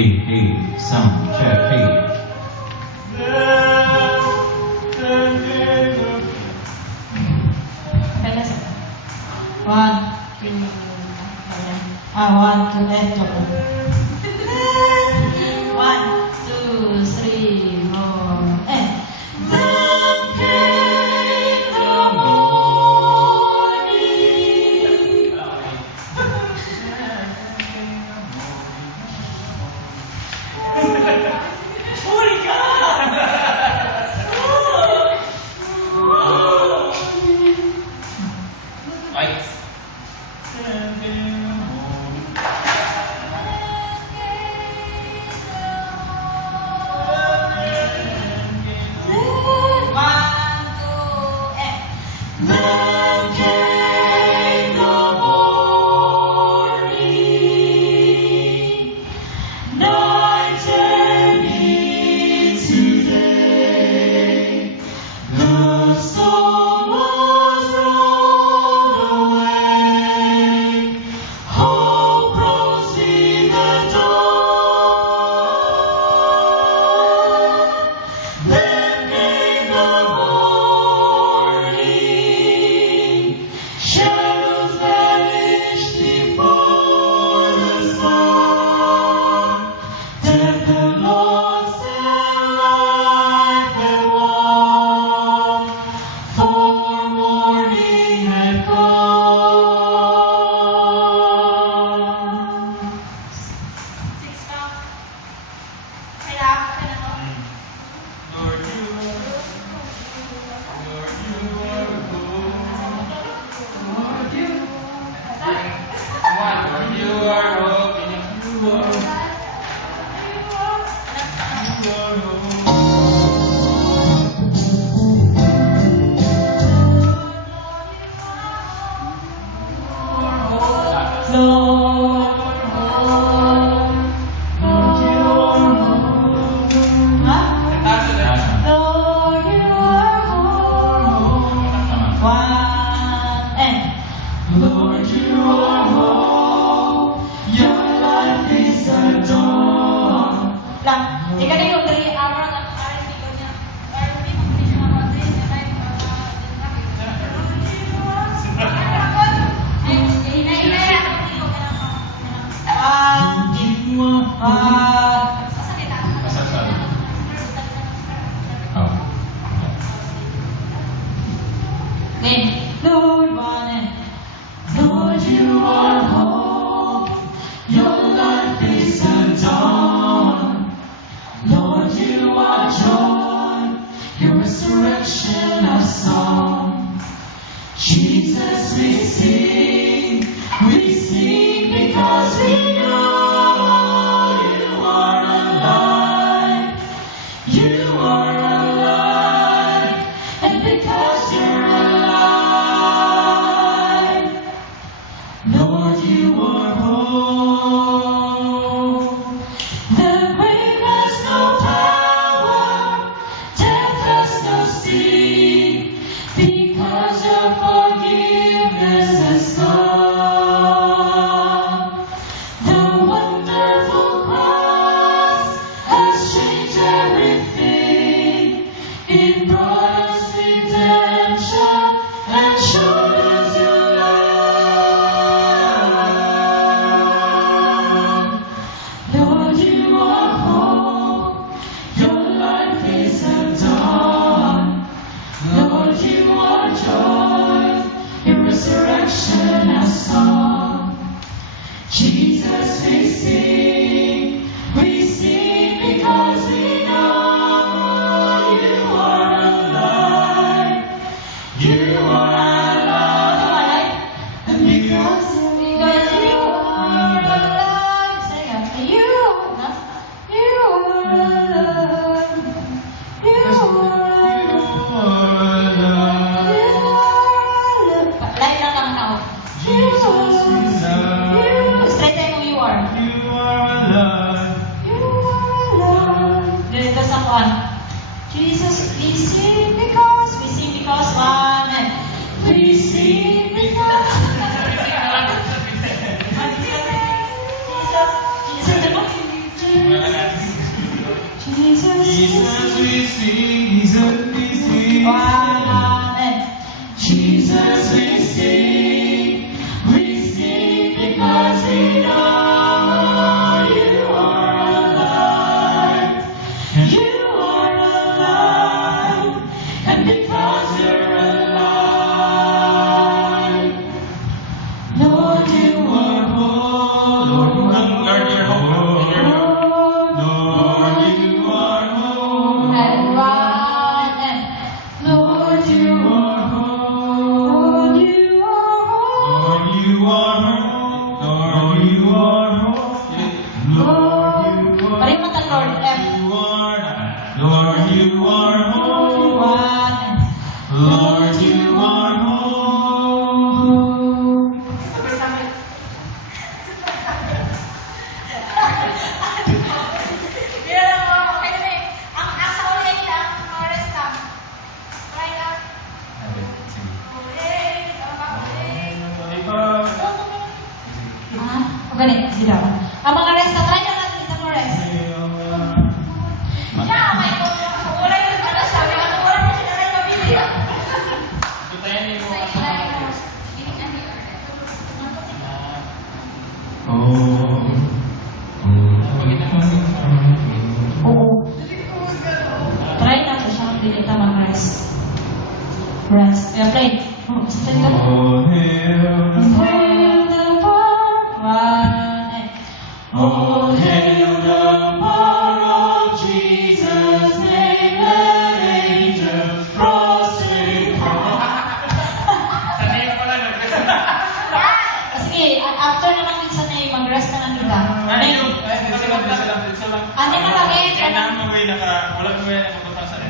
Sound check. One, two, one, two, one, two, three, four, Then came the morning. Then came the morning, night turned into day. The storm was rolled away. Hope rose in the dawn. Then came the morning. Shadows vanished before the sun. Death and loss and life had won, for morning had come. Lord, you are Lord, you are home. Your life is a dawn. Lord, Lord, you are home. Your life is a dawn. Lord, you are joy. Your resurrection a song. Jesus, we sing because we know you are alive. You are alive, and because you're alive, Lord, you are home. The grave has no power, death has no sting, because your forgiveness has come. The wonderful cross has changed everything. It brought us redemption and showed us your love. Lord, you are home. Your life is a dawn. Lord, you are joy. Your resurrection a song. Jesus, we sing because we know you are alive. You are alive, and because you are alive, you are alive. You are alive. Light lang ang tao. Jesus, we love. Straight tayo kung you are. You are alive. Ganito sa kuhan. Jesus, we sing because one. We sing because. Jesus, Jesus, Jesus we sing, Jesus we sing. Amen. Jesus we sing because we know you are alive. You are alive, and because you're alive, Lord, you are whole. Lord, you are whole. Lord, you are whole. Lord, you are whole. And one. Lord, you are whole. Lord, you are whole. Lord, you are whole. Lord, you are whole. Lord, you are Pareho mata, Lord. F. Lord, you are whole. One. Lord, you are whole. Ah, o ganit, sige daw. Ang mga resta, try lang natin isang more rest. Oo. Try natin siya ang bilita mga rest. Rest. Play. Oh, stay ka. Oh, Hail the power. oh, hail the power of Jesus' name, let angels prostrate. Sige, after naman din sa name, mag-rest na lang kita. Ano na lang eh?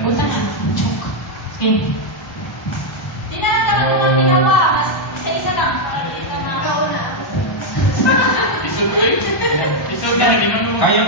Buta na. Chok. Sige. Di na lang talaga naman ginawa. Isa-isa lang. Kaya